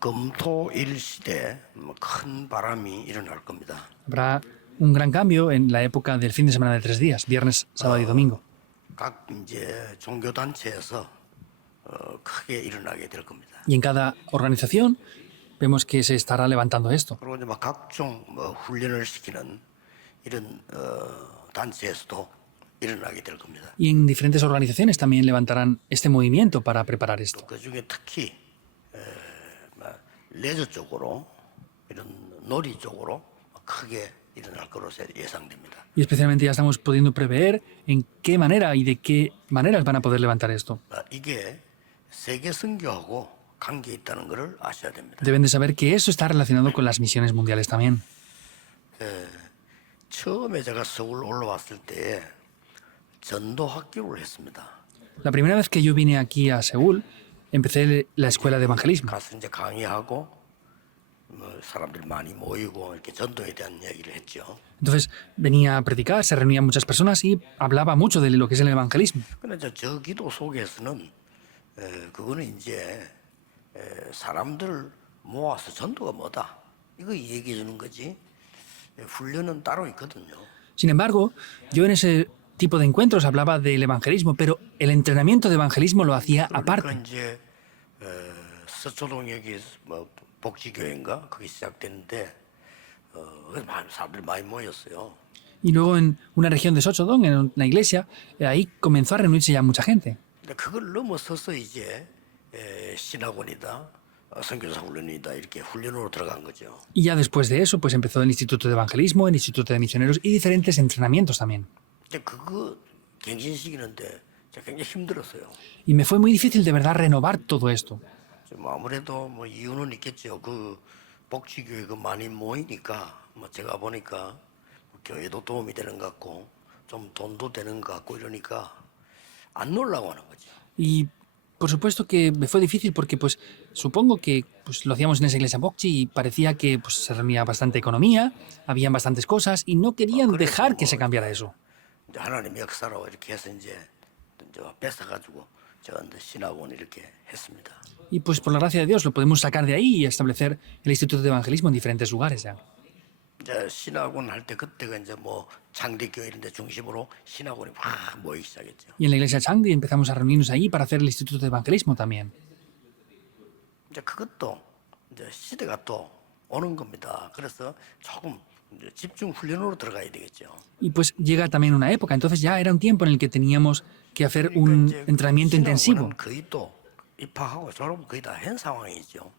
금토일 시대 큰 바람이 일어날 겁니다. Habrá un gran cambio en la época del fin de semana de 3 días, viernes, sábado y domingo. 각 이제 종교 단체에서 크게 일어나게 될 겁니다. Y en cada organización vemos que se estará levantando esto. 그리고 이제 막 각종 훈련을 시키는 이런 단체에서도 일어나게 될 겁니다. Y en diferentes organizaciones también levantarán este movimiento para preparar esto. 그 중에 특히 레저 쪽으로 이런 놀이 쪽으로 크게 일어날 것으로 예상됩니다. Y especialmente ya estamos pudiendo prever en qué manera y de qué maneras van a poder levantar esto. 이게 세계 선교하고 관계 있다는 것을 아셔야 됩니다. Deben de saber que eso está relacionado con las misiones mundiales también. 처음에 제가 서울 올라왔을 때 전도 학교를 했습니다. La primera vez que yo vine aquí a Seúl, empecé la escuela de evangelismo. 가서 이제 강의하고 사람들 많이 모이고 이렇게 전도에 대한 이야기를 했죠. Entonces venía a predicar, se reunían muchas personas y hablaba mucho de lo que es el evangelismo. 근데 저 기도 속에서는 그거는 이제 사람들을 모아서 전도가 뭐다 이거 얘기해 주는 거지 훈련은 따로 있거든요. Sin embargo, yo en ese tipo de encuentros hablaba del evangelismo, pero el entrenamiento de evangelismo lo hacía 그러니까 aparte. 이제 서초동역이 뭐 복지교회인가 그게 시작됐는데 사람들이 많이 모였어요. Y luego en una región de Sochodong, en una iglesia, ahí comenzó a reunirse ya mucha gente. 근데 그걸 넘어서서 이제 신학원이다, 선교사 훈련이다 이렇게 훈련으로 들어간 거죠. Y ya después de eso, pues empezó el Instituto de Evangelismo, el Instituto de Misioneros y diferentes entrenamientos también. 근데 그거 갱신시키는데 제가 굉장히 힘들었어요. Y me fue muy difícil de verdad renovar todo esto. 좀 아무래도 뭐 이유는 있겠죠. 그 복지교회 그 많이 모이니까 뭐 제가 보니까 교회도 도움이 되는 것 같고 좀 돈도 되는 것 같고 이러니까 안 놀라고 하는 거죠. Y por supuesto que me fue difícil porque pues supongo que pues, lo hacíamos en esa iglesia Bokchi y parecía que pues, se reunía bastante economía, habían bastantes cosas y no querían dejar que se cambiara eso. 이제 하나님 역사로 이렇게 해서 이제 뺏어가지고 제가 신학원 이렇게 했습니다. Y pues por la gracia de Dios lo podemos sacar de ahí y establecer el Instituto de Evangelismo en diferentes lugares ya. 이제 신학원 할 때 그때가 이제 뭐 창대교회 이런 데 중심으로 신학원이 확 모이기 시작했죠. Y en la iglesia Changdi empezamos a reunirnos ahí para hacer el Instituto de Evangelismo también. 이제 그것도 이제 시대가 또 오는 겁니다. 그래서 조금 이제 집중 훈련으로 들어가야 되겠죠. Y pues llega también una época, entonces ya era un tiempo en el que teníamos que hacer un entrenamiento intensivo. 신학원은 거의 또 입학하고 졸업 거의 다 한 상황이죠.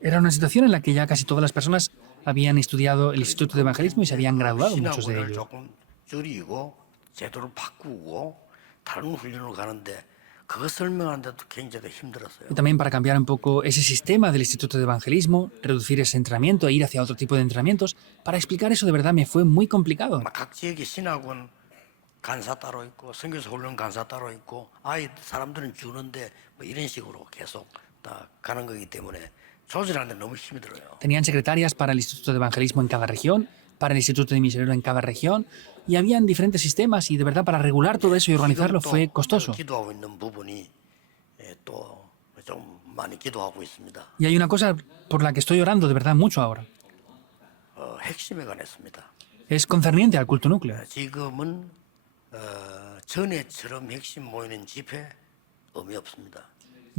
Era una situación en la que ya casi todas las personas habían estudiado el Instituto de Evangelismo y se habían graduado muchos de 신학원을 ellos. 조금 줄이고 제도를 바꾸고 다른 훈련으로 가는데 그거 설명하는데도 굉장히 힘들었어요. Y también para cambiar un poco ese sistema del Instituto de Evangelismo, reducir ese entrenamiento e ir hacia otro tipo de entrenamientos, para explicar eso de verdad me fue muy complicado. 각 지역에 신학원 간사 따로 있고 선교사 훈련 간사 따로 있고 아이 사람들은 주는데 뭐 이런 식으로 계속 다 가는 거기 때문에 조절하는데 너무 힘이 들어요. Tenían secretarias para el Instituto de Evangelismo en cada región, para el Instituto de Misionero en cada región, y habían diferentes sistemas y de verdad para regular todo eso y organizarlo fue costoso. 기도하고 있는 부분이 또 좀 많이 기도하고 있습니다. Y hay una cosa por la que estoy orando de verdad mucho ahora. 핵심에 관했습니다. Es concerniente al culto núcleo. 지금은 전에처럼 핵심 모이는 집회 의미 없습니다.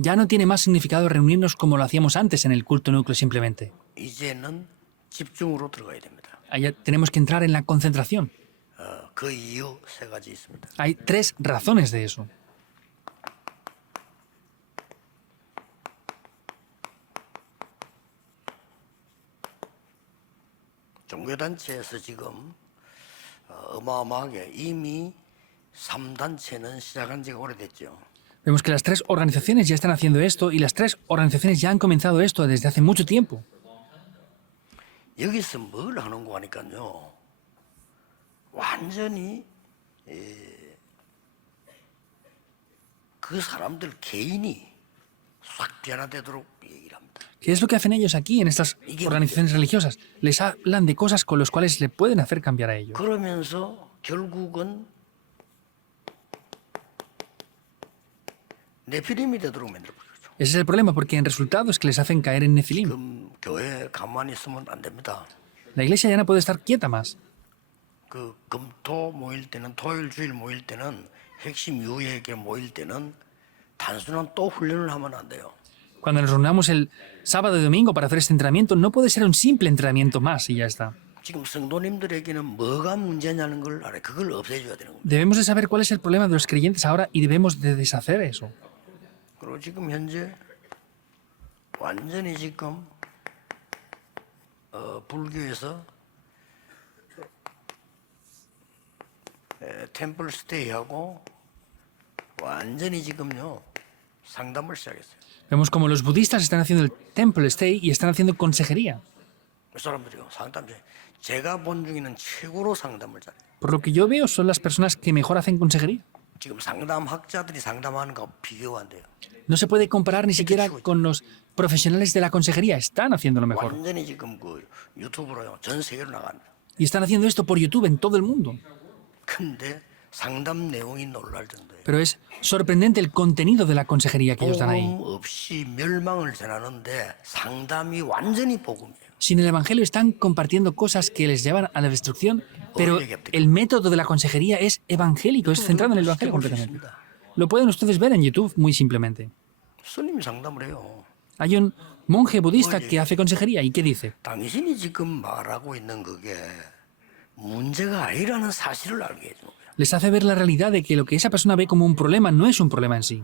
Ya no tiene más significado reunirnos como lo hacíamos antes en el culto núcleo simplemente. 이제는 집중으로 들어가야 됩니다. Allá tenemos que entrar en la concentración. 그 이유 세 가지 있습니다. Hay 3 razones de eso. 종교단체에서 지금 어마어마하게 이미 3단체는 시작한 지가 오래됐죠. Vemos que las 3 organizaciones ya están haciendo esto y las 3 organizaciones ya han comenzado esto desde hace mucho tiempo. 여기서 뭘 하는 거 하니까요. 완전히 그 사람들 개인이 싹 변화되도록 얘기를 합니다. ¿Qué es lo que hacen ellos aquí en estas organizaciones religiosas? Les hablan de cosas con las cuales le pueden hacer cambiar a ellos. 그러면서 결국은 네피림이 되도록 만들어 버리죠. Ese es el problema, porque en resultado es que les hacen caer en Nefilim. 교회 가만히 있으면 안 됩니다. La iglesia ya no puede estar quieta más. 그 금토 모일 때는 토요일 주일 모일 때는 핵심 유예에게 모일 때는 단순한 또 훈련을 하면 안 돼요. Cuando nos reunamos el sábado y domingo para hacer este entrenamiento, no puede ser un simple entrenamiento más y ya está. 지금 성도님들에게는 뭐가 문제냐는 걸 알아요. 그걸 없애줘야 되는 겁니다. Debemos de saber cuál es el problema de los creyentes ahora y debemos de deshacer eso. 그리고 지금 현재 완전히 지금 불교에서 템플 스테이하고 완전히 지금요 상담을 시작했어요. Vemos como los budistas están haciendo el temple stay y están haciendo consejería. 그 사람들이요 상담제 제가 본 중에는 최고로 상담을 잘해요. Por lo que yo veo, son las personas que mejor hacen consejería. 지금 상담학자들이 상담하는 거 비교가 안 돼요. No se puede comparar ni siquiera con los profesionales de la consejería. Están haciéndolo mejor. 완전히 지금 그 유튜브로요 전 세계로 나갑니다. Y están haciendo esto por YouTube en todo el mundo. 근데 상담 내용이 놀랄 정도예요. Pero es sorprendente el contenido de la consejería que ellos dan ahí. 복음 없이 멸망을 전하는데 상담이 완전히 복음이에요. Sin el Evangelio están compartiendo cosas que les llevan a la destrucción, pero el método de la consejería es evangélico, es centrado en el Evangelio completamente. Lo pueden ustedes ver en YouTube muy simplemente. 스님이 상담을 해요. Hay un monje budista que hace consejería y ¿qué dice? 당신이 지금 말하고 있는 그게 문제가 아니라는 사실을 알게 해주는 거예요. Les hace ver la realidad de que lo que esa persona ve como un problema no es un problema en sí.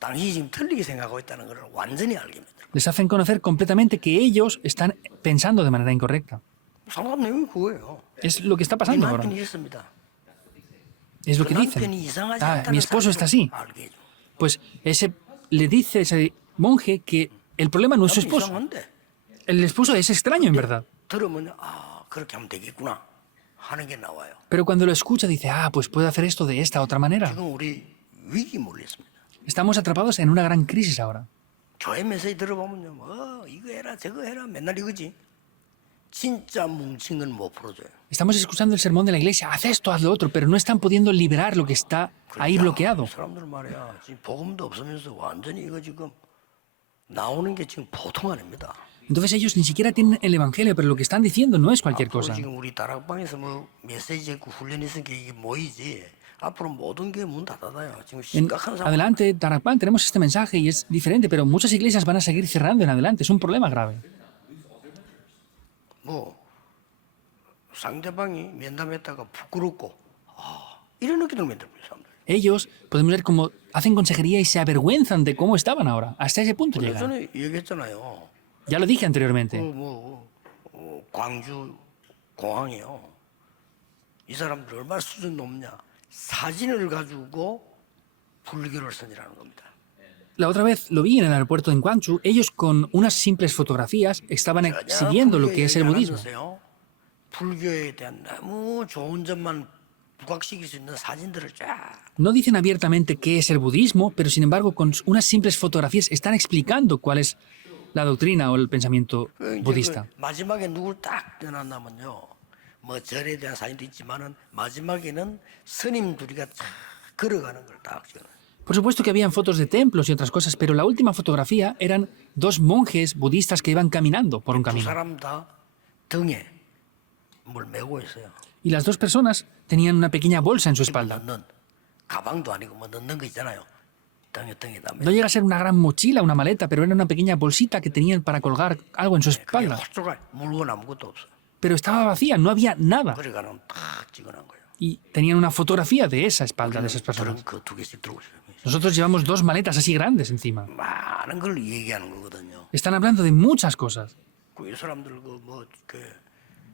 당신이 지금 틀리게 생각하고 있다는 걸 완전히 알게 합니다. Les hacen conocer completamente que ellos están pensando de manera incorrecta. 상담 내용이 그거예요. Es lo que está 이 pasando ahora. 남편이 있습니다. Es lo que 그 dicen. 남편이 이상하지 Ah, 않다는 mi esposo está así. 사실을 알게 해줘. Pues ese le dice ese monje que el problema no es su esposo. 이상한데 El esposo es extraño en verdad. 들으면 그렇게 하면 되겠구나 하는 게 나와요. Pero cuando lo escucha dice, pues puede hacer esto de esta otra manera. 지금 우리 위기 몰렸습니다. Estamos atrapados en una gran crisis ahora. 교회 메시지 들어보면요, 이거 해라 저거 해라 맨날 이거지. 진짜 뭉친 건 못 풀어줘요. Estamos escuchando el sermón de la iglesia, haz esto, haz lo otro, pero no están pudiendo liberar lo que está ahí bloqueado. 사람들 말이야, 지금 복음도 없으면서 완전히 이거 지금 나오는 게 지금 보통 아닙니다. Entonces ellos ni siquiera tienen el evangelio, pero lo que están diciendo no es cualquier 앞으로 cosa. 지금 우리 다락방에서 뭐 메시지 있고 훈련이 있으니까 이게 모이지. 앞으로 모든 게 문 닫아요. 지금 En 심각한 상황. adelante, Tarakpan, tenemos este mensaje y es diferente, pero muchas iglesias van a seguir cerrando en adelante. Es un problema grave. 뭐 상대방이 면담했다가 부끄럽고 이런 느낌을 만들어요 사람들. Ellos, podemos ver cómo hacen consejería y se avergüenzan de cómo estaban ahora. Hasta ese punto llegan. 예전에 얘기했잖아요. Ya lo dije anteriormente. 광주 공항이요. 이 사람들 얼마나 수준 높냐. 사진을 가지고 불교를 선이라는 겁니다. La otra vez lo vi en el aeropuerto en Gwangju. Ellos con unas simples fotografías estaban exhibiendo lo que es el budismo. 불교에 대한 너무 좋은 점만 부각시킬 수 있는 사진들을 쫙. No dicen abiertamente qué es el budismo, pero sin embargo con unas simples fotografías están explicando cuál es la doctrina o el pensamiento budista. 마지막에 누굴 딱 떠났냐면요. 뭐 절에 대한 사진도 있지만은 마지막에는 스님 둘이가 쫙 걸어가는 걸 딱 찍어요. Por supuesto que habían fotos de templos y otras cosas, pero la última fotografía eran dos monjes budistas que iban caminando por un 두 camino. 사람 다 등에 뭘 메고 있어요. Y las dos personas tenían una pequeña bolsa en su espalda. 넣는 가방도 아니고 뭐 넣는 거 있잖아요. 등에다 No llega a ser una gran mochila, una maleta, pero era una pequeña bolsita que tenían para colgar algo en su espalda. 홀쭉할 물건 아무것도 없어. Pero estaba vacía, no había nada. 그래가는 딱 찍어놓은 거예요. Y tenían una fotografía de esa espalda de esas personas. 그런 거 두 개씩 들고 있어요. Nosotros llevamos dos maletas así grandes encima. 많은 걸 얘기하는 거거든요. Están hablando de muchas cosas. 이 사람들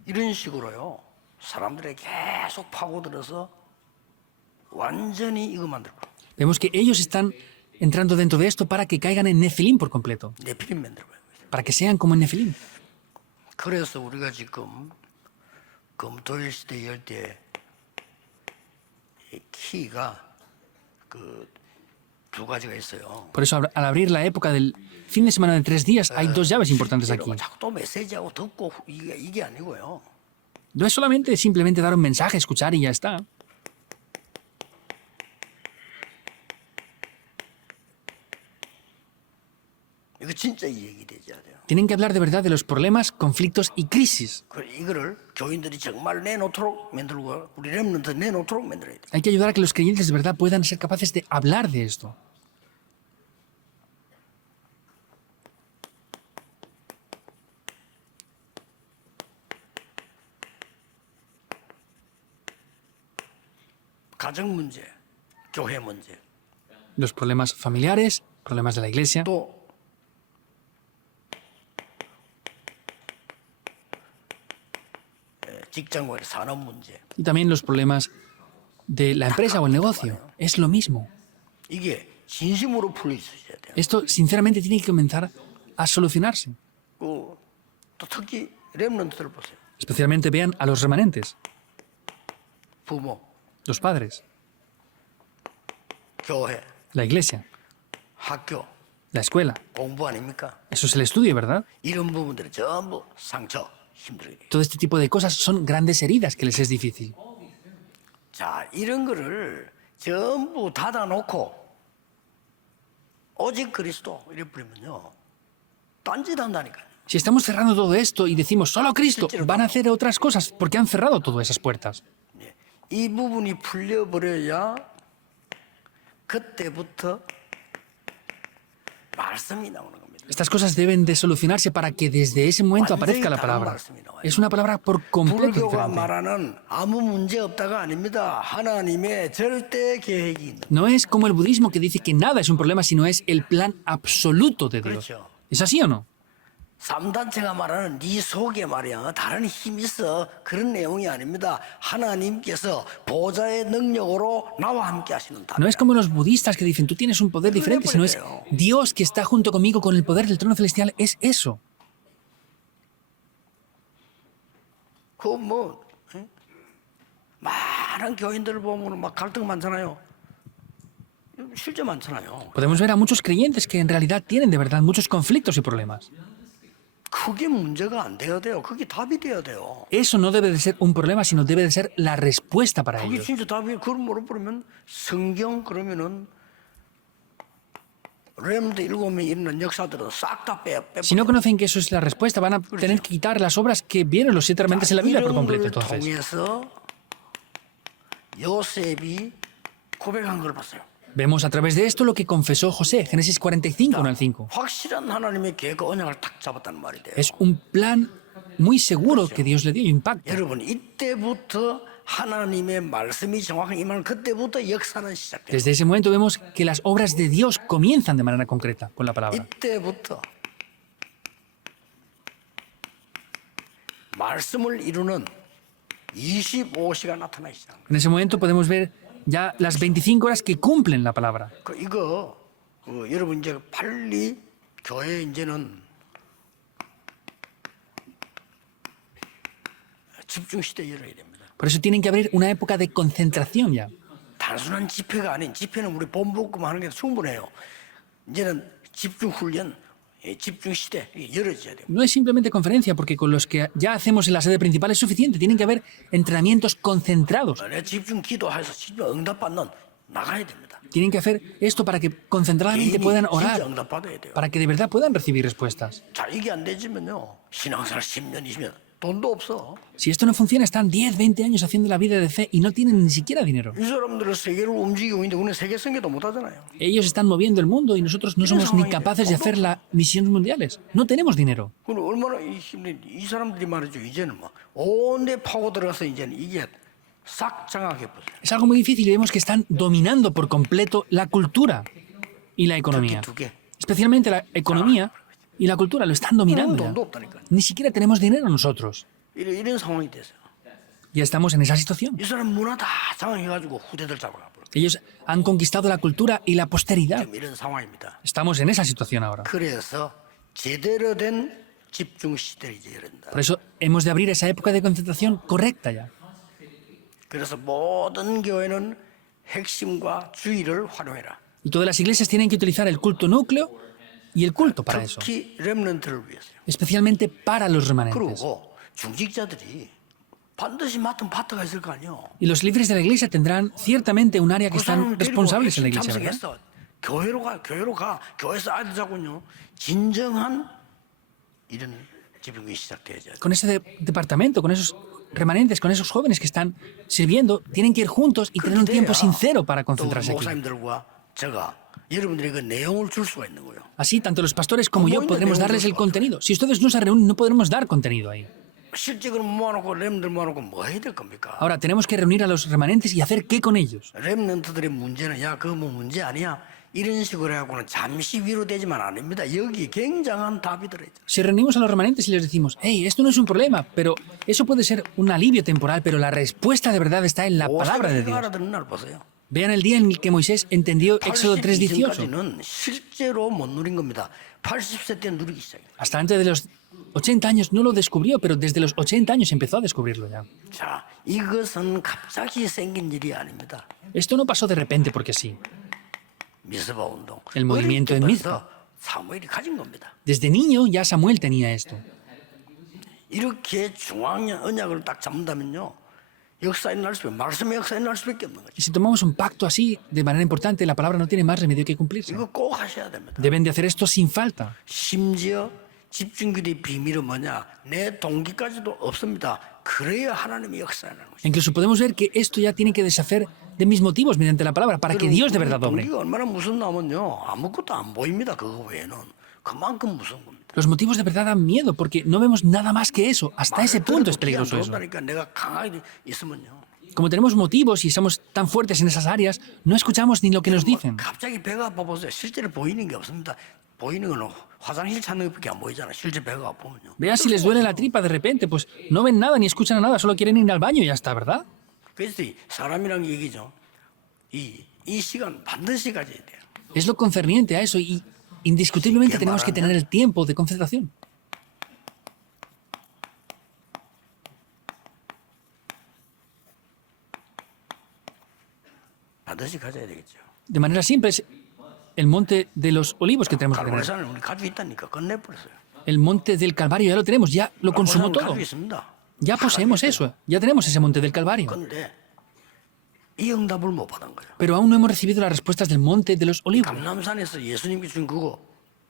이런 식으로요. 사람들에 계속 파고들어서 완전히 이거 만들고 Vemos que ellos están entrando dentro de esto para que caigan en Nefilim por completo. 네피림 만들고 Para que sean como en Nefilim. 그래서 우리가 지금 금토일 시대 열 때 키가 두 가지가 있어요. Por eso, al abrir la época del fin de semana de 3 días, hay dos llaves importantes aquí. 자꾸 또 메시지하고 듣고 이게 아니고요. No es solamente simplemente dar un mensaje, escuchar y ya está. 이거 진짜 이 얘기 되져야 돼요. Tienen que hablar de verdad de los problemas, conflictos y crisis. 이거를 교인들이 정말 내놓도록 만들고 우리 렘넌트 내놓도록 만들어야 돼요. Hay que ayudar a que los creyentes de verdad puedan ser capaces de hablar de esto. 가정 문제, 교회 문제, Los problemas familiares, problemas de la iglesia, 또 직장과 산업 문제. y también los problemas de la empresa o el negocio. Es lo mismo. 이게 진심으로 풀려 있어야 돼요. Esto, sinceramente, tiene que comenzar a solucionarse. 또 특히 렘넌트들 보세요. Especialmente vean a los remanentes, 부모, los padres, 교회, la iglesia, 학교, la escuela. 공부 아닙니까? Eso es el estudio, ¿verdad? 이런 부분들은 전부 상처, 힘들게 돼요. Todo este tipo de cosas son grandes heridas que les es difícil. 자, 이런 거를 전부 닫아놓고 오직 그리스도 이래 버리면요. 딴짓 한다니까요. Si estamos cerrando todo esto y decimos solo Cristo, van a hacer otras cosas porque han cerrado todas esas puertas. 예. 이 부분이 풀려버려야 그때부터 말씀이 나오는 겁니다. Estas cosas deben de solucionarse para que desde ese momento aparezca la palabra. Es una palabra por completo 불교가 diferente. 말하는 아무 문제 없다가 아닙니다. 하나님의 절대 계획이 있는. No es como el budismo que dice que nada es un problema, sino es el plan absoluto de Dios. 그렇죠. ¿Es así o no? 삼단체가 말하는 네 속에 말이야 다른 힘이 있어 그런 내용이 아닙니다. 하나님께서 보좌의 능력으로 나와 함께 하시는 다. No es como los budistas que dicen tú tienes un poder diferente, sino es Dios que está junto conmigo con el poder del trono celestial. Es eso. 그뭐 많은 교인들을 보면 막 갈등 많잖아요. 실제 많잖아요. Podemos ver a muchos creyentes que en realidad tienen de verdad muchos conflictos y problemas. 그게 문제가 안 돼야 돼요. 그게 답이 돼야 돼요. Eso no debe de ser un problema, sino debe de ser la respuesta para 그게 ellos. 진짜 답이 그걸 물어보면 성경 그러면은 렘드 7명이 있는 역사들은 싹 다 빼. Si no conocen que eso es la respuesta, van a tener que quitar las obras que vieron los 7 remanentes en la Biblia por 이런 completo. 걸 Entonces, 통해서 요셉이 고백한 걸 봤어요. vemos a través de esto lo que confesó José, Génesis 45, 1 al 5. 확실한 하나님의 계획 언약을 딱 잡았다는 말이 돼요. Es un plan muy seguro que Dios le dio y un pacto. 여러분 이때부터 하나님의 말씀이 정확하게 임하는 그때부터 역사는 시작돼요. Desde ese momento vemos que las obras de Dios comienzan de manera concreta con la palabra. 이때부터 말씀을 이루는 25시가 나타나기 시작합니다. En ese momento podemos ver ya las 25 horas que cumplen la palabra. 이거 여러분 이제 빨리 교회 이제는 집중 시대 열어야 됩니다. Por eso tienen que abrir una época de concentración ya. 단순한 집회가 아닌 집회는 우리 본부만 하는 게 충분해요. 이제는 집중 훈련, 집중 시대 열어져야 돼요. No es simplemente conferencia, porque con los que ya hacemos en la sede principal es suficiente. Tienen que haber entrenamientos concentrados. 내 집중 기도해서 집중 응답받는 나가야 됩니다. Tienen que hacer esto para que concentradamente 개인이 puedan 진짜 orar, 응답받아야 돼요. para que de verdad puedan recibir respuestas. 자 이게 안 되지면요 신앙생활 10년, 20년 돈도 없어. Si esto no funciona, están 10, 20 años haciendo la vida de fe y no tienen ni siquiera dinero. 이 사람들은 세계를 움직이고 있는데 우리는 세계 선교도 못하잖아요. Ellos están moviendo el mundo y nosotros no somos ni capaces de hacer las misiones mundiales. No tenemos dinero. 그럼 얼마나 이 사람들이 말이죠. 이제는 막 온데 파고 들어가서 이제는 이게 싹 장악해 보세요. Es algo muy difícil y vemos que están dominando por completo la cultura y la economía. 두 개. Especialmente la economía y la cultura lo están dominando ya. 돈도 없다니까. Ni siquiera tenemos dinero nosotros. 이런 상황이 됐어요. Ya estamos en esa situación. 이 사람 문화 다 장악해가지고 후대들 잡아가 버려. Ellos han conquistado la cultura y la posteridad. 지금 이런 상황입니다. Estamos en esa situación ahora. 그래서 제대로 된 집중 시대를 이제 열린다. Por eso hemos de abrir esa época de concentración correcta ya. 그래서 모든 교회는 핵심과 주의를 활용해라. Y todas las iglesias tienen que utilizar el culto núcleo y el culto para eso. 특히 렘넌트를 위해서요. Especialmente para los remanentes. 그리고 중직자들이 반드시 맡은 파트가 있을 거 아니에요. Y los líderes de la iglesia tendrán ciertamente un área que 그 사람을 están 데리고 responsables en la 핵심 iglesia, ¿verdad? 참석했어. 교회로 가. 교회에서 아이들 자군요. 진정한 이런 집중이 시작돼야죠. Con ese departamento, con esos remanentes, con esos jóvenes que están sirviendo, tienen que ir juntos y tener un tiempo sincero para 또 concentrarse aquí. 목사님들과 제가 여러분들이 그 내용을 줄 수가 있는 거예요. Así, tanto los pastores como yo podremos darles el contenido. Si ustedes no se reúnen, no podremos dar contenido ahí. 실제 그럼 모아놓고 렘들 모아놓고 뭐 해야 될 겁니까? Ahora, tenemos que reunir a los remanentes y hacer qué con ellos. 렘넌트들의 문제는 야 그거 뭐 문제 아니야 이런 식으로 해갖고는 잠시 위로되지만 아닙니다. 여기 굉장한 답이 들어있죠. Si reunimos a los remanentes y les decimos, hey, esto no es un problema, pero eso puede ser un alivio temporal, pero la respuesta de verdad está en la palabra de 모세가 Dios. 알아듣는 날 보세요. Vean el día en el que Moisés entendió Éxodo 3:18. 82까지는 실제로 못 누린 겁니다. 80세 때 누리기 시작해요. Hasta antes de los 80 años no lo descubrió, pero desde los 80 años empezó a descubrirlo ya. 자, 이것은 갑자기 생긴 일이 아닙니다. Esto no pasó de repente porque sí. 미스바 운동. El movimiento en 어릴 때부터 사무엘이 가진 겁니다. Desde niño ya Samuel tenía esto. 이렇게 중앙 언약을 딱 잡는다면요. 역사에 날 수밖에 말씀의 역사에 날 수밖에 없는 거죠. Y si tomamos un pacto así de manera importante, la palabra no tiene más remedio que cumplirse. 이거 꼭 하셔야 됩니다. Deben de hacer esto sin falta. 심지어 집중기도의 비밀은 뭐냐? 내 동기까지도 없습니다. 그래야 하나님의 역사라는 거죠. Incluso podemos ver que esto ya tiene que deshacer de mis motivos mediante la palabra para que Dios de verdad obre. 동기가 얼마나 무섭냐면요. 아무것도 안 보입니다. 그거 외에는. 그만큼 무서운 겁니다. Los motivos de verdad dan miedo porque no vemos nada más que eso. Hasta ese punto es peligroso eso. 그러니까 내가 강하게 있으면요. Como tenemos motivos y somos tan fuertes en esas áreas, no escuchamos ni lo que nos dicen. 갑자기 배가 아파 보세요. 실제로 보이는 게 없습니다. 보이는 건 화장실 찾는 것밖에 안 보이잖아. 실제 배가 아프면요. Vea si les duele la tripa de repente, pues no ven nada ni escuchan nada, solo quieren ir al baño y ya está, ¿verdad? 그래서 사람이란 얘기죠. 이 시간 반드시 가져야 돼요. Es lo concerniente a eso y indiscutiblemente tenemos que tener el tiempo de concentración. 반드시 가져야 되겠죠. De manera simple, es el monte de los olivos que tenemos que tener. 갈보리산을 우리 가지고 있다니까 끝내버렸어요. El monte del Calvario ya lo tenemos, ya lo consumó todo. 가지고 있습니다. Ya poseemos eso, ya tenemos ese monte del Calvario. 근데 이 응답을 못 받은 거예요. Pero aún no hemos recibido las respuestas del monte de los olivos. 감남산에서 예수님이 준 그거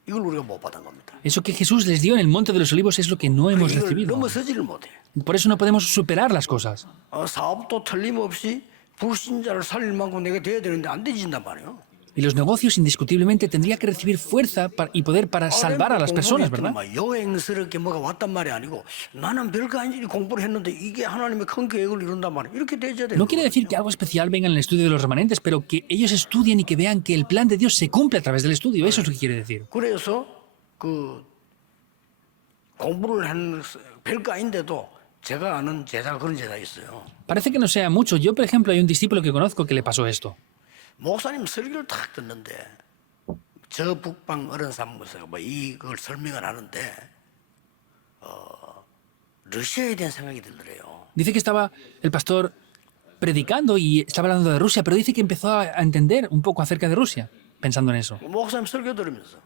이걸 우리가 못 받은 겁니다. Eso que Jesús les dio en el monte de los olivos es lo que no hemos 이걸 recibido. 넘어서지를 못해. Por eso no podemos superar las cosas. 사업도 틀림없이 불신자를 살릴 만큼 내가 돼야 되는데 안 되진단 말이에요. Y los negocios indiscutiblemente tendría que recibir fuerza y poder para salvar a las personas, ¿verdad? 여행스럽게 뭐가 왔단 말이 아니고 나는 별거 아니지 공부를 했는데 이게 하나님의 큰 계획을 이룬단 말이에요. 이렇게 돼야 돼요. No quiere decir que algo especial venga en el estudio de los remanentes, pero que ellos estudien y que vean que el plan de Dios se cumple a través del estudio. Eso es lo que quiere decir. 그래서 그 공부를 한 별거 아닌데도 제가 아는 제자 그런 제자 있어요. Parece que no sea mucho. Yo, por ejemplo, hay un discípulo que conozco que le pasó esto. 목사님 설교를 탁 듣는데 저 북방 어른 사무소가 뭐 이걸 설명을 하는데 러시아에 대한 생각이 들더래요. Dice que estaba el pastor predicando y estaba hablando de Rusia, pero dice que empezó a entender un poco acerca de Rusia, pensando en eso. 목사님 설교 들으면서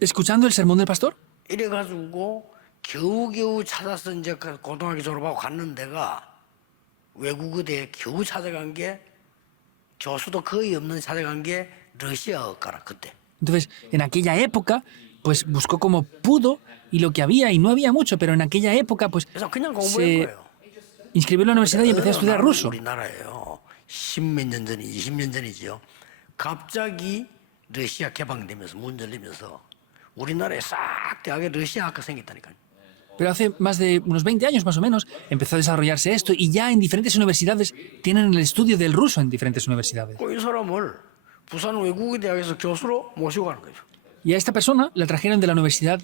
Escuchando el sermón del pastor, 이래가지고 겨우겨우 찾아서 이제 고등학교 졸업하고 갔는 데가 외국어대에 겨우 찾아간 게 교수도 거의 없는 찾아간 게 러시아어가라 그때. entonces, en aquella época, pues buscó como pudo y lo que había, y no había mucho, pero en aquella época, pues 그래서 그냥 공부한 se 거예요. inscribió en la universidad y empezó a estudiar ruso. 우리나라에요. 10몇 년 전이 20년 전이죠. 갑자기 러시아 개방되면서 문 열리면서 우리나라에 싹 대학에 러시아 학과 생겼다니까요. Pero hace más de unos 20 años más o menos empezó a desarrollarse esto y ya en diferentes universidades tienen el estudio del ruso en diferentes universidades. 이 사람을 부산 외국어 대학에서 교수로 모시고 가는 거죠. Y a esta persona la trajeron de la Universidad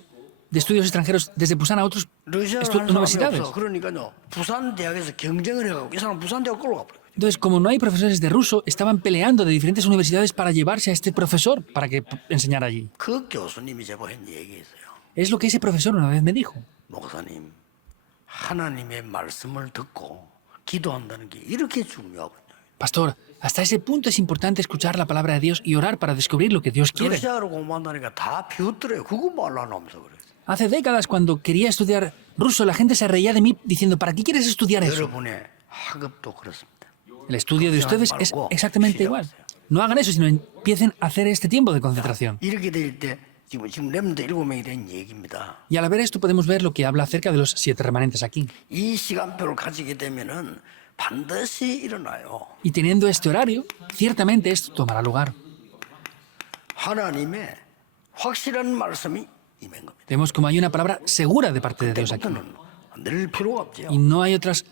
de Estudios Extranjeros desde Pusan a otras 러시아를 한 사람이 universidades. 없어. 그러니까요. 부산 대학에서 경쟁을 해가지고 이 사람 부산 대학 끌어가 버려요. Entonces, como no hay profesores de ruso, estaban peleando de diferentes universidades para llevarse a este profesor para que enseñara allí. 그 교수님이 제보 한 얘기 있어요. Es lo que ese profesor una vez me dijo. 목사님, 하나님의 말씀을 듣고 기도한다는 게 이렇게 중요하거든요. Pastor, hasta ese punto es importante escuchar la palabra de Dios y orar para descubrir lo que Dios quiere. 러시아로 공부한다니까 다 비웃더래요. 그거 말로 안 하면서 그래요. Hace décadas, cuando quería estudiar ruso, la gente se reía de mí diciendo, ¿para qué quieres estudiar eso? 여러분의 학업도 그렇습니다. El estudio de ustedes es exactamente igual. No hagan eso, sino empiecen a hacer este tiempo de concentración. 이렇게 될 때 지금 렘넌트 7명에 대한 얘기입니다. Y al ver esto podemos ver lo que habla acerca de los 7 remanentes aquí. 이 시간표를 가지게 되면은 반드시 일어나요. Y teniendo este horario, ciertamente esto tomará lugar. 하나님의 확실한 말씀이 임한 겁니다. Vemos como hay una palabra segura de parte de Dios aquí. 그때부터는 늘 필요가 없지요. Y no hay otras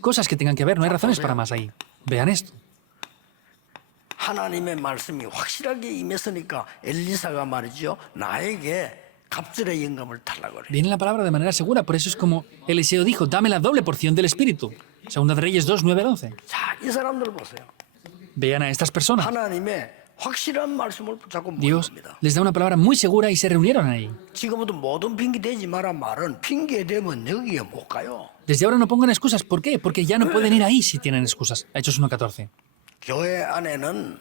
cosas que tengan que ver, no hay razones para más ahí. Vean esto. 하나님의 말씀이 확실하게 임했으니까 엘리사가 말이죠. 나에게 갑절의 영감을 달라고 그래. Viene la palabra de manera segura, por eso es como Eliseo dijo, dame la doble porción del Espíritu. Segunda de Reyes 2, 9 al 11. 자, 이 사람들 보세요. Vean a estas personas. 하나님의 확실한 말씀을 붙잡고 모인 Dios 겁니다. les da una palabra muy segura y se reunieron ahí. 지금부터 모든 핑계 대지 마라 말은 핑계 대면 여기에 못 가요. Desde ahora no pongan excusas. ¿Por qué? Porque ya no pueden ir ahí si tienen excusas. Hechos 1.14. 교회 안에는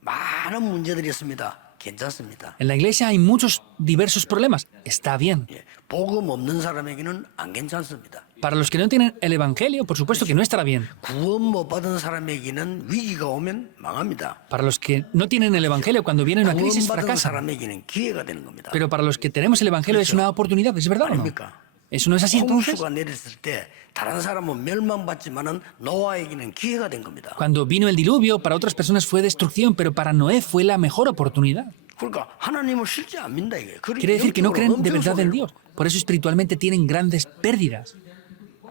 많은 문제들이 있습니다. 괜찮습니다. En la iglesia hay muchos diversos problemas. Está bien. 예, 복음 없는 사람에게는 안 괜찮습니다. Para los que no tienen el Evangelio, por supuesto que no estará bien. 구원 못 받은 사람에게는 위기가 오면 망합니다. Para los que no tienen el Evangelio, cuando viene una crisis, 구원 받은 fracasan. 사람에게는 기회가 되는 겁니다. Pero para los que tenemos el Evangelio es una oportunidad, ¿es verdad o no? 아닙니까? ¿Eso no es así entonces? 홍수가 내렸을 때 다른 사람은 멸망받지만은 노아에게는 기회가 된 겁니다. Cuando vino el diluvio, para otras personas fue destrucción, pero para Noé fue la mejor oportunidad. 그러니까 하나님을 실제 안 믿는다 이게. Quiere decir que no creen de verdad en Dios. Por eso espiritualmente tienen grandes pérdidas.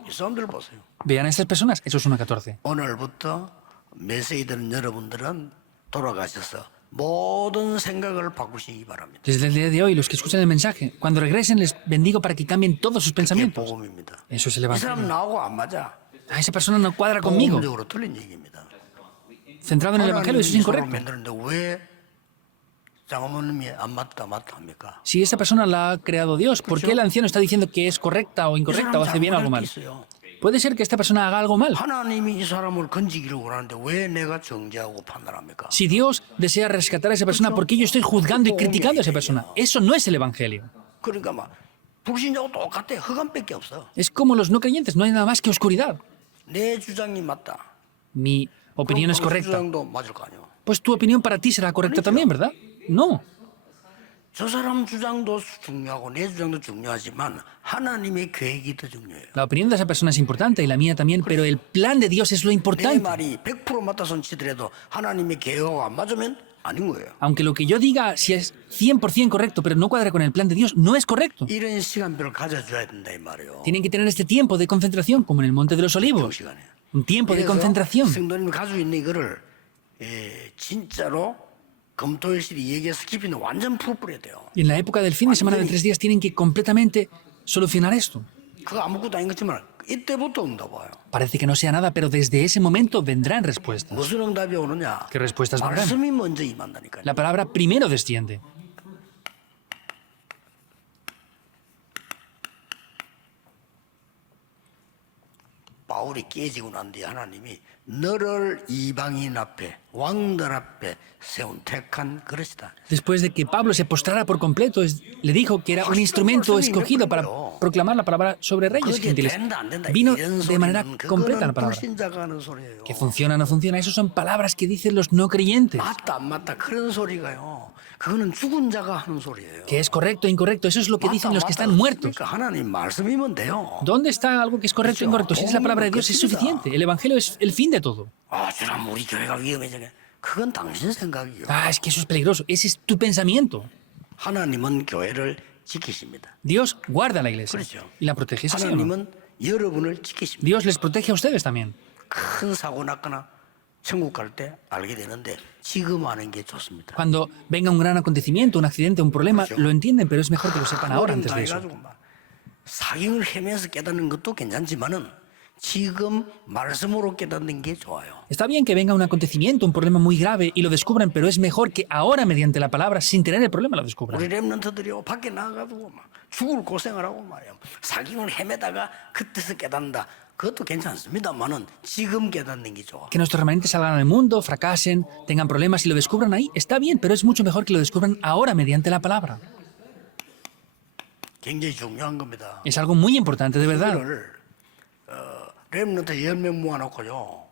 이 사람들 보세요. Vean a estas personas. Eso es 1.14. 오늘부터 메시지 들은 여러분들은 돌아가셔서 모든 생각을 바꾸시기 바랍니다. Desde el día de hoy, los que escuchan el mensaje, cuando regresen les bendigo para que cambien todos sus 이게 pensamientos. 복음입니다. Eso es el 이 사람 Evangelio. 나하고 안 맞아. Ah, esa persona no cuadra conmigo. 복음적으로 틀린 얘기입니다. Centrado en el Evangelio, eso es 하나님이 서로 incorrecto. 만드는데 왜 장모님이 안 맞다 합니까? Si esa persona la ha creado Dios, ¿por qué el anciano está diciendo que es correcta o 이 incorrecta o 사람 hace bien o algo 잘못할 mal? 게 있어요. Puede ser que esta persona haga algo mal. 하나님이 이 사람을 건지기를 원하는데 왜 내가 정죄하고 판단합니까? Si Dios desea rescatar a esa persona, ¿por qué yo estoy juzgando y criticando a esa persona? Eso no es el Evangelio. 그러니까 막 불신자하고 똑같아. 흑암밖에 없어. Es como los no creyentes, no hay nada más que oscuridad. 내 주장이 맞다. Mi opinión es 그럼 당신 correcta. 주장도 맞을 거 아니에요. Pues tu opinión para ti será correcta también, ¿verdad? No. 저 사람 주장도 중요하고 내 주장도 중요하지만 하나님의 계획이 더 중요해요. La opinión de esa persona es importante y la mía también, pero el plan de Dios es lo 내 importante. 말이 100% 맞다 손치더라도 하나님의 계획하고 안 맞으면 아닌 거예요. Aunque lo que yo diga, si es 100% correcto, pero no cuadra con el plan de Dios, no es correcto. 이런 시간표를 가져줘야 된다 이 말이에요. Tienen que tener este tiempo de concentración, como en el Monte de los Olivos. 시간에. Un tiempo de concentración. 성도님이 가지고 있는 이거를 진짜로 금토일실이 얘기해서 깊이는 완전 풀어버려야 돼요. Y en la época del fin de semana de 3 días tienen que completamente solucionar esto. 그거 아무것도 아닌 것지만 이때부터 응답 와요. Parece que no sea nada, pero desde ese momento vendrán respuestas. 무슨 응답이 오느냐? ¿Qué respuestas vendrán? 말씀이 먼저 임한다니까요. La palabra primero desciende. 바울이 깨지고 난 뒤에 하나님이 너를 이방인 앞에 왕들 앞에 세운 택한 그릇이다. Después de que Pablo se postrara por completo, le dijo que era un instrumento escogido para proclamar la palabra sobre reyes 그게 gentiles. 된다 안 된다 Vino 이런 de manera 소리는 completa la 그거는 palabra. 불신자가 하는 소리예요. Que funciona o no funciona, eso son palabras que dicen los no creyentes. 맞다 안 맞다 그런 소리가요. 그거는 죽은 자가 하는 소리예요. Que es correcto o incorrecto, eso es lo que dicen los que están muertos. 그러니까 하나님 말씀이면 돼요. ¿Dónde está algo que es correcto o incorrecto? Si es la palabra de Dios, es suficiente. El Evangelio es el fin de todo. 아, 주님 우리 교회가 위험해지게. 그건 당신 생각이요. Ah, es que eso es peligroso. Ese es tu pensamiento. 하나님은 교회를 지키십니다. Dios guarda la iglesia 그렇죠. y la protege. ¿Es así o no? 하나님은 여러분을 지키십니다. Dios les protege a ustedes también. 큰 사고 났거나 천국 갈 때 알게 되는데 지금 아는 게 좋습니다. Cuando venga un gran acontecimiento, un accidente, un problema, lo entienden, pero es mejor que lo sepan ahora antes de eso. 해가지고 막 사경을 헤매서 깨닫는 것도 괜찮지만은 지금 말씀으로 깨닫는 게 좋아요. Está bien que venga un acontecimiento, un problema muy grave y lo descubran, pero es mejor que ahora, mediante la palabra, sin tener el problema, lo descubran. 우리 렘넌트들이 밖에 나가가지고 막 죽을 고생을 하고 말이야. 사경을 헤매다가 그때서 깨닫는다. 그것도 괜찮습니다만은 지금 깨닫는 게 좋아. Que nuestros remanentes salgan al mundo, fracasen, tengan problemas y lo descubran ahí, está bien, pero es mucho mejor que lo descubran ahora mediante la palabra. 굉장히 중요한 겁니다. Es algo muy importante, de verdad. 이거를 렘넌트 10명 모아놓고요.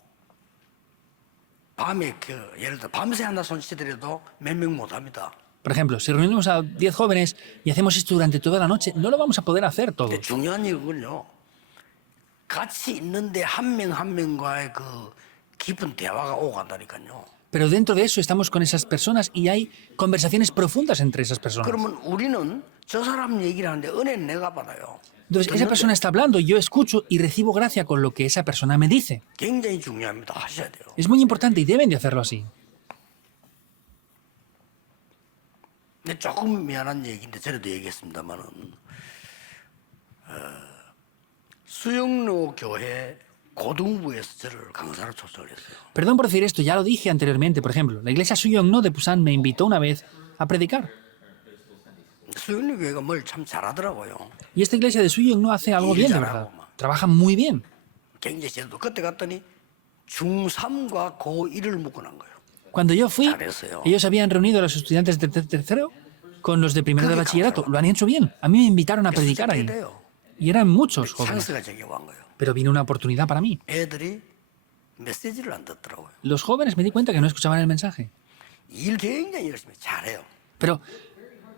밤에 예를 들어 밤새 한다 손치더라도 몇 명 못 합니다. Por ejemplo, si reunimos a 10 jóvenes y hacemos esto durante toda la noche, no lo vamos a poder hacer 근데 todos. 중요한 이유는요. 같이 있는데 한 명 한 명과의 그 깊은 대화가 오고 간다니까요. Pero dentro de eso estamos con esas personas y hay conversaciones profundas entre esas personas. 그러면 우리는 저 사람 얘기를 하는데 은혜는 내가 받아요. Entonces, esa persona está hablando, yo escucho y recibo gracia con lo que esa persona me dice. 굉장히 중요합니다. 하셔야 돼요. Es muy importante y deben de hacerlo así. 근데 조금 미안한 얘기인데 전에도 얘기했습니다만은 수영로 교회 고등부에서 저를 강사로 초청을 했어요. Perdón por decir esto, ya lo dije anteriormente. Por ejemplo, la iglesia Suyongno de Busan me invitó una vez a predicar. 수영로 교회가 뭘 참 잘하더라고요. Y esta iglesia de Suyongno hace algo bien, de verdad. Trabaja muy bien. 굉장히 제도 그때 갔더니 중3과 고1을 묶어 놓은 거예요. Cuando yo fui, 잘했어요. ellos habían reunido a los estudiantes de tercero con los de primero de bachillerato. Lo han hecho bien. A mí me invitaron a predicar ahí. Y eran muchos jóvenes. 찬스가 제게 온 거예요. Pero vino una oportunidad para mí. 애들이 메시지를 안 듣더라고요. Los jóvenes me di cuenta que no escuchaban el mensaje. 일 굉장히 열심히 잘해요. Pero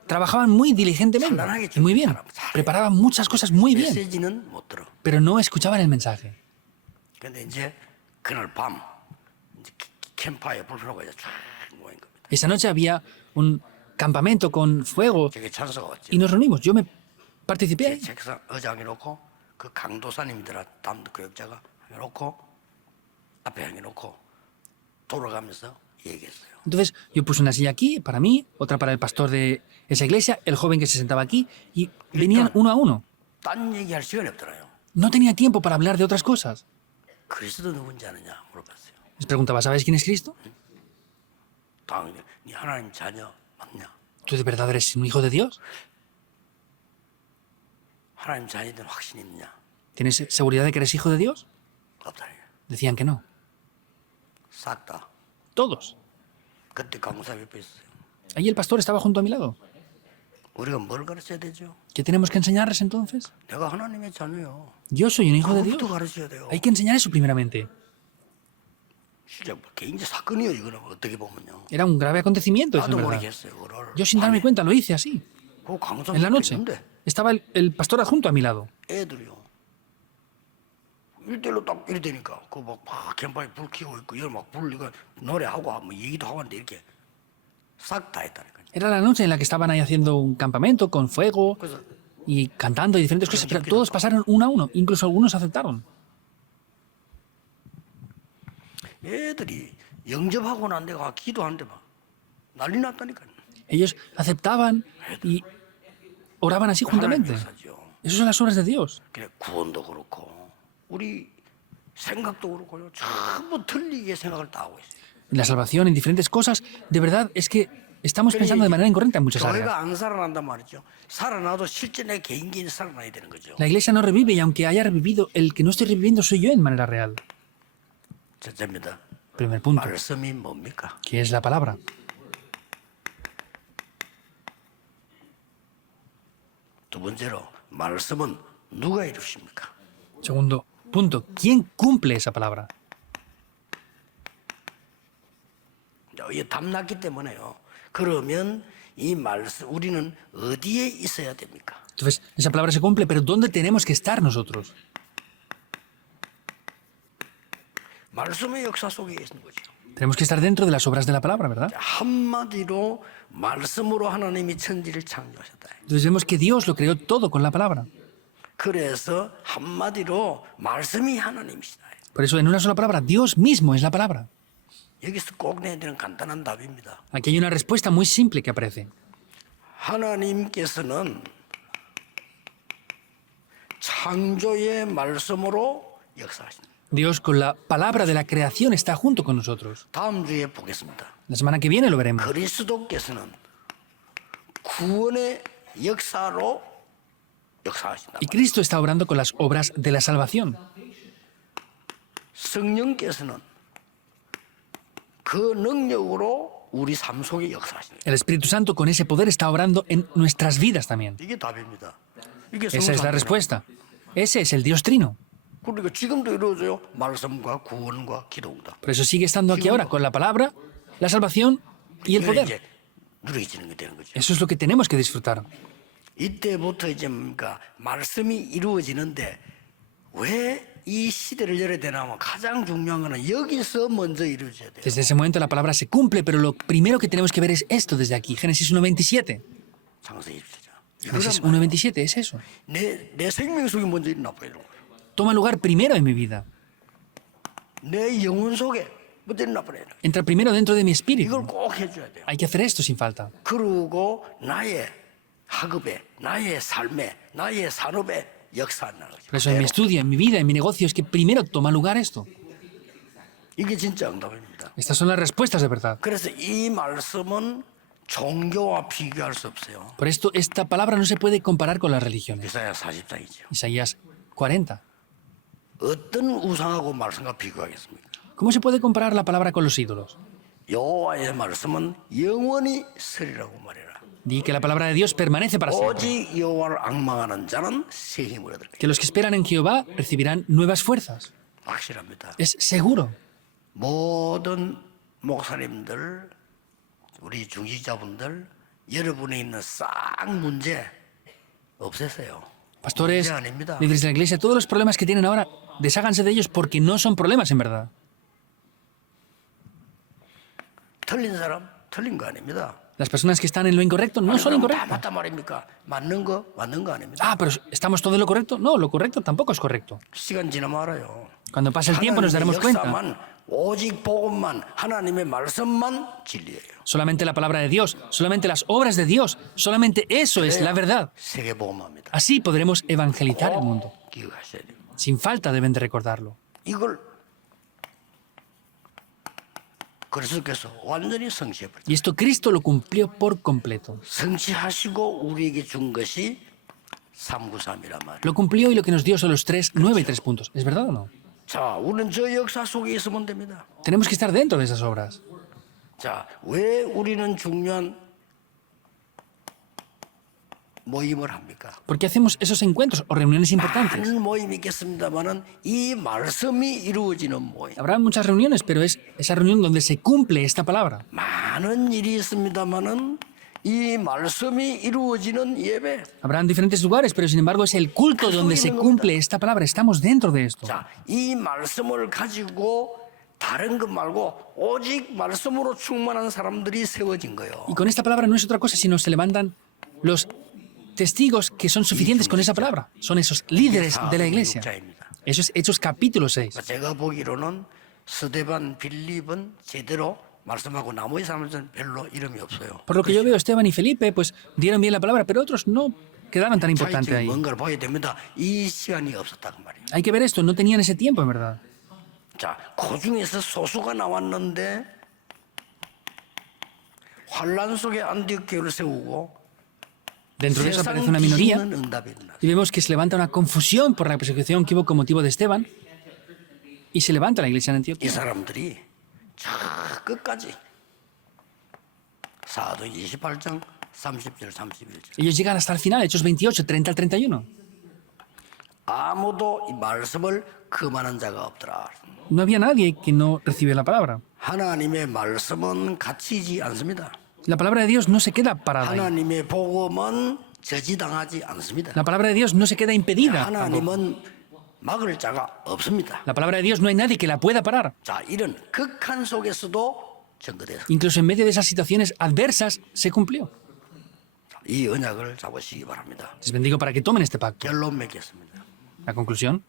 trabajaban muy diligentemente y muy bien. Preparaban muchas cosas muy bien. 메시지는 못 들어. Pero no escuchaban el mensaje. 근데 이제 그날 밤 이제 캠파이어 불flo가 이제 쫙 모인 겁니다. Esa noche había un campamento con fuego 제게 찬스가 왔죠. y nos reunimos. Yo me participé 제 ahí. 책상 의자에 놓고 그 강도사님들아 담 교육자가 해놓고 앞에 해놓고 돌아가면서 얘기했어요. Entonces yo puse una silla aquí para mí, otra para el pastor de esa iglesia, el joven que se sentaba aquí, y venían uno a uno. 딴 얘기할 시간이 없더라요. No tenía tiempo para hablar de otras cosas. 그리스도 누군지 아느냐 물어봤어요. Les preguntaba, ¿sabes quién es Cristo? 당연히 네 하나님 자녀 맞냐? ¿Tú de verdad eres un hijo de Dios? 하나님 자녀들 확신 있느냐? ¿Tienes seguridad de que eres hijo de Dios? 없다요. Decían que no. 싹 다. Todos. 그때 강사 옆에 있어요. Ahí el pastor estaba junto a mi lado. 우리가 뭘 가르쳐야 되죠? ¿Qué tenemos que enseñarles entonces? 내가 하나님의 자녀요. Yo soy un hijo de Dios. 그것부터 가르쳐야 돼요. Hay que enseñar eso primeramente. 진짜 개인적 사건이에요 이거는 어떻게 보면요. Era un grave acontecimiento eso, 나도 en 모르게 verdad. 했어요 그거를. Yo sin darme cuenta lo hice así. 그 강사 En la 옆에 noche. 있는데 Estaba el pastor adjunto a mi lado. 애들이요. 일대일로 딱 이리 되니까 그막 캠파에 불 켜고 있고 여기 막 불리고 노래하고 뭐 얘기도 하고 하는데 이렇게 싹 다 했다니까요. Era la noche en la que estaban ahí haciendo un campamento con fuego 그래서 y cantando y diferentes cosas, pero todos pasaron uno a uno, incluso algunos aceptaron. 애들이 영접하고 난 데가 기도하는데 막 난리 났다니까요. Ellos aceptaban y oraban así 하나님 juntamente. 역사죠. Esas son las obras de Dios. 그래 구원도 그렇고 우리 생각도 그렇고요. 전부 틀리게 생각을 다 하고 있어요. En la salvación, en diferentes cosas, de verdad es que estamos pensando de manera incorrecta en muchas áreas. 교회가 안 살아난단 말이죠. 살아나도 실제 내 개인이 살아나야 되는 거죠. La iglesia no revive y aunque haya revivido, el que no estoy reviviendo soy yo en manera real. 첫째입니다. Primer punto, 말씀이 뭡니까? que es la palabra. 두 번째로 말씀은 누가 이루십니까? Segundo punto, ¿quién cumple esa palabra? 이게 답났기 때문에요. 그러면 이 말씀 우리는 어디에 있어야 됩니까? Entonces, esa palabra se cumple, pero ¿dónde tenemos que estar nosotros? 말씀의 역사 속에 있는 거죠. Tenemos que estar dentro de las obras de la palabra, ¿verdad? 한마디로 말씀으로 하나님이 천지를 창조하셨다. Entonces vemos que Dios lo creó todo con la palabra. 그래서 한마디로 말씀이 하나님이시다. Por eso, en una sola palabra, Dios mismo es la palabra. 여기서 꼭 내야 되는 간단한 답입니다. Aquí hay una respuesta muy simple que aparece. 하나님께서는 창조의 말씀으로 역사하신다. Dios con la palabra de la creación está junto con nosotros. 다음 주에 보겠습니다. La semana que viene lo veremos. 그리스도께서는 구원의 역사로 역사하신다. Y Cristo está obrando con las obras de la salvación. 성령께서는 그 능력으로 우리 삶 속에 역사하신다. El Espíritu Santo con ese poder está obrando en nuestras vidas también. 이게 답입니다. 이게 Esa es la 성삼위라. respuesta. Ese es el Dios Trino. 그러니까 지금도 이루어져요. 말씀과 구원과 기도다. Por eso sigue estando aquí ahora con la palabra, la salvación y el 이걸 poder. 이제 누리지는 게 되는 거죠. Eso es lo que tenemos que disfrutar. 이때부터 이제 뭡니까 말씀이 이루어지는데 왜 이 시대를 열어야 되냐면 가장 중요한 거는 여기서 먼저 이루어져야 돼요. Desde ese momento la palabra se cumple, pero lo primero que tenemos que ver es esto desde aquí. Génesis 1.27. 창세기 1장. Génesis 1.27 es eso. 내 생명 속에 먼저 일어나봐요. 이런 거예요. Toma lugar primero en mi vida. 내 영혼 속에 먼저 일어나버려요. Entra primero dentro de mi 이걸 espíritu. 꼭 해줘야 돼요. Hay que hacer esto sin falta. 그러고 나의 학업에, 나의 삶에, 나의 산업에 역사한다는 거죠. Por eso en mi estudio, en mi vida, en mi negocio, es que primero toma lugar esto. 이게 진짜 응답입니다. Estas son las respuestas de verdad. 그래서 이 말씀은 종교와 비교할 수 없어요. Por esto, esta palabra no se puede comparar con las religiones. 이사야 40장이죠. Isaías 40. 어떤 우상하고 말씀과 비교하겠습니까? ¿Cómo se puede comparar la palabra con los ídolos? 여호와의 말씀은 영원히 서리라고 말해라. Di que la palabra de Dios permanece para siempre. 오직 여호와를 앙망하는 자는 새 힘을 얻을 Que 것이다. los que esperan en Jehová recibirán nuevas fuerzas. 확실합니다. Es seguro. 모든 목사님들, 우리 중직자분들, 여러분에 있는 싹 문제 없애세요. Pastores, 문제 아닙니다. líderes de la iglesia, todos los problemas que tienen ahora, desháganse de ellos porque no son problemas en verdad. 틀린 사람 틀린 거 아닙니다. Las personas que están en lo incorrecto no son 다 incorrectas. 맞다 말입니까? 맞는 거 아닙니다. Ah, pero ¿estamos todo en lo correcto? No, lo correcto tampoco es correcto. 시간 지나면 알아요. Cuando pase el tiempo nos daremos 하나님의 cuenta. 역사만 오직 복음만 하나님의 말씀만 진리예요. Solamente la palabra de Dios, solamente las obras de Dios, solamente eso es la verdad. 세계 복음합니다. Así podremos evangelizar el mundo. 기억하셔야 돼요. Sin falta deben de recordarlo. 이걸 그리스도께서 완전히 성취해버렸다. Y esto Cristo lo cumplió por completo. 성취하시고 우리에게 준 것이 393이란 말이에요. Lo cumplió y lo que nos dio son los 3, 9 y 3 puntos. ¿Es verdad o no? 자, 우리는 저 역사 속에 있으면 됩니다. Tenemos que estar dentro de esas obras. 자, 왜 우리는 중요한 모임을 합니까? Porque hacemos esos encuentros o reuniones importantes. 많은 모임이 있겠습니다만은 이 말씀이 이루어지는 모임. Habrá muchas reuniones, pero es esa reunión donde se cumple esta palabra. 많은 일이 있습니다만은 이 말씀이 이루어지는 예배. Habrán diferentes lugares, pero sin embargo es el culto donde se cumple esta palabra. Estamos dentro de esto. 자, 이 말씀을 가지고 다른 것 말고 오직 말씀으로 충만한 사람들이 세워진 거예요. Y con esta palabra no es otra cosa, sino se levantan los testigos que son suficientes con esa palabra. Son esos líderes de la iglesia. Eso es Hechos capítulo 6. 제가 보기로는 스데반, 빌립은 제대로 말씀하고 나머지 사람들은 별로 이름이 없어요. Por lo que yo veo, Esteban y Felipe pues dieron bien la palabra, pero otros no quedaron tan importantes 차이점이 ahí. 뭔가를 봐야 됩니다. 이 시간이 없었다고 말이에요. Hay que ver esto, no tenían ese tiempo en verdad. 자, 그 중에서 소수가 나왔는데 환란 속에 안디옥교회를 세우고 Dentro de eso 세상 aparece una minoría 뒤지는 응답이 있나. y vemos que se levanta una confusión por la persecución que hubo con motivo de Esteban y se levanta la iglesia en 이 Antioquía. 사람들이 저 끝까지 사도 28장 30절 31절 Ellos llegan hasta el final, Hechos 28, 30 al 31. 아무도 이 말씀을 금하는 자가 없더라. No había nadie que no recibiera la palabra. 하나님의 말씀은 갇히지 않습니다. La palabra de Dios no se queda parada ahí. 하나님의 복음은 저지당하지 않습니다. La palabra de Dios no se queda impedida. tampoco. 하나님은 막을 자가 없습니다. La palabra de Dios no hay nadie que la pueda parar. 자, 이런 극한 속에서도 증거돼서 Incluso en medio de esas situaciones adversas se cumplió. 이 언약을 잡으시기 바랍니다. Les bendigo para que tomen este pacto. 결론 맺겠습니다. La conclusión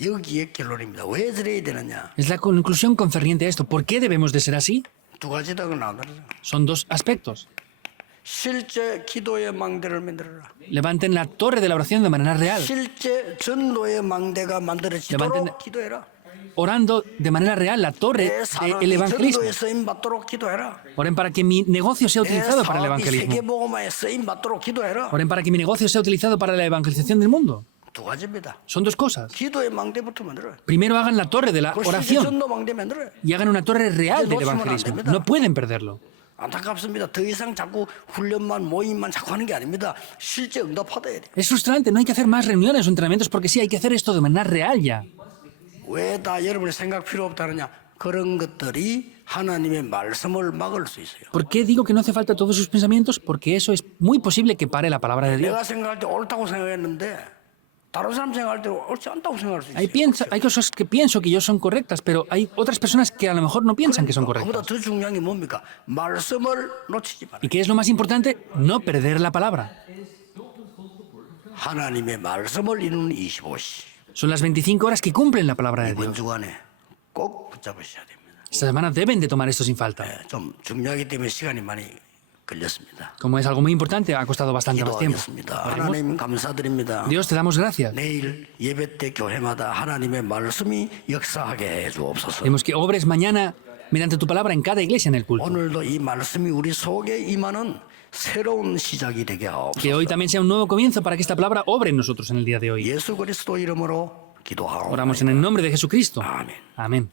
여기에 결론입니다. 왜 저래야 되느냐? es la conclusión concerniente a esto. ¿Por qué debemos de ser así? 두 가지다 나오더라고요. Son dos aspectos. 실제 기도의 망대를 만들어라. Levanten la torre de la oración de manera real, 실제 전도의 망대가 만들어지도록 Levanten- 기도해라. orando de manera real la torre 내 del 사람이 evangelismo. 전도에 쓰임 받도록 기도해라. Oren para que mi negocio sea 내 utilizado para el 사업이 evangelismo. 세계복음화에 쓰임 받도록 기도해라. Oren para que mi negocio sea utilizado para la evangelización del mundo. 두 가지입니다. Son dos cosas. 기도의 망대부터 만들어요. Primero hagan la torre de la 그 실제 oración 전도 망대 만들어요. y hagan una torre real del 놓치면 안 evangelismo. 됩니다. No pueden perderlo. 안타깝습니다. 더 이상 자꾸 훈련만 모임만 자꾸 하는 게 아닙니다. 실제 응답받아야 돼요. Es frustrante, no hay que hacer más reuniones o entrenamientos porque sí, hay que hacer esto de manera real ya. 왜 다 여러분의 생각 필요 없다느냐? 그런 것들이 하나님의 말씀을 막을 수 있어요. ¿Por qué digo que no hace falta todos sus pensamientos? Porque eso es muy posible que pare la palabra de Dios. 내가 생각할 때 옳다고 생각했는데 다른 사람 생각할 때 옳지 않다고 생각할 수 Hay, 있어요. hay cosas que pienso que yo son correctas, pero hay otras personas que a lo mejor no piensan que son 그보다 correctas. 더 중요한 게 뭡니까? 말씀을 놓치지 말아요. ¿Y qué es lo más importante? No perder la palabra. 하나님의 말씀을 이루는 25시. Son las 25 horas que cumplen la palabra de 이번 Dios. 주간에 꼭 붙잡으셔야 됩니다. Esta semana deben de tomar esto sin falta. 좀 중요하기 때문에 시간이 많이 걸렸습니다. Como es algo muy importante, ha costado bastante más tiempo. 기도하겠습니다. Oremos. 하나님 감사드립니다. Dios, te damos gracias. 내일 예배 때 교회마다 하나님의 말씀이 역사하게 해 주옵소서. Queremos que obres mañana mediante tu palabra en cada iglesia en el culto. 오늘도 이 말씀이 우리 속에 임하는 새로운 시작이 되게 Que hoy 하옵소서. también sea un nuevo comienzo para que esta palabra obre en nosotros en el día de hoy. 예수 그리스도 이름으로 기도하옵나이다. Oramos en el nombre de Jesucristo. 아멘. Amén.